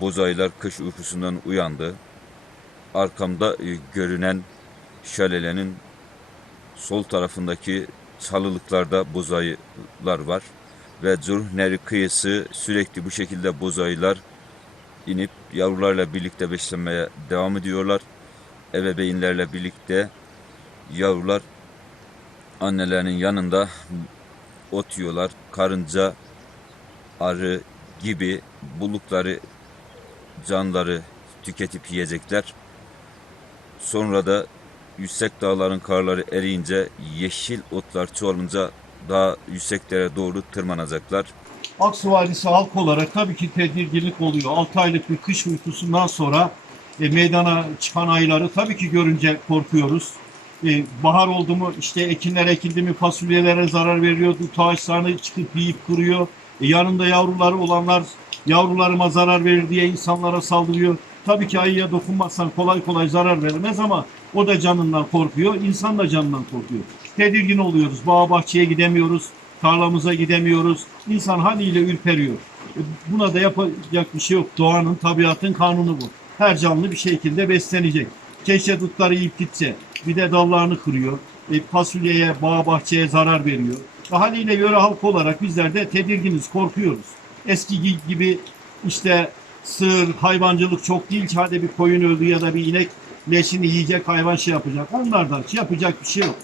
bozayılar kış uykusundan uyandı. Arkamda e, görünen şelalenin sol tarafındaki çalılıklarda bozayılar var. ve Zurhneri kıyısı sürekli bu şekilde bozayılar inip yavrularla birlikte beslenmeye devam ediyorlar. Ebeveynlerle birlikte yavrular annelerinin yanında ot yiyorlar. Karınca, arı gibi bulukları, canları tüketip yiyecekler. Sonra da yüksek dağların karları eriyince yeşil otlar çoğalınca daha yükseklere doğru tırmanacaklar. Aksu Valisi halk olarak tabii ki tedirginlik oluyor. 6 aylık bir kış uykusundan sonra e, meydana çıkan ayları tabii ki görünce korkuyoruz. E, bahar oldu mu işte ekinler ekildi mi fasulyelere zarar veriyor. Dut ağaçlarını çıkıp yiyip kırıyor. E, yanında yavruları olanlar yavrularıma zarar verir diye insanlara saldırıyor. Tabii ki ayıya dokunmazsan kolay kolay zarar vermez ama o da canından korkuyor. insan da canından korkuyor. Tedirgin oluyoruz. Bağ bahçeye gidemiyoruz. Tarlamıza gidemiyoruz. İnsan haliyle ürperiyor. E, Buna da yapacak bir şey yok. Doğanın, tabiatın kanunu bu. Her canlı bir şekilde beslenecek. Keşke dutları yiyip gitse. Bir de dallarını kırıyor. E, fasulyeye, bağ bahçeye zarar veriyor. Haliyle yöre halk olarak bizler de tedirginiz, korkuyoruz. Eski gi- gibi işte sığır, hayvancılık çok değil ki hadi bir koyun öldü ya da bir inek leşini yiyecek hayvan şey yapacak. Onlardan şey yapacak bir şey yok.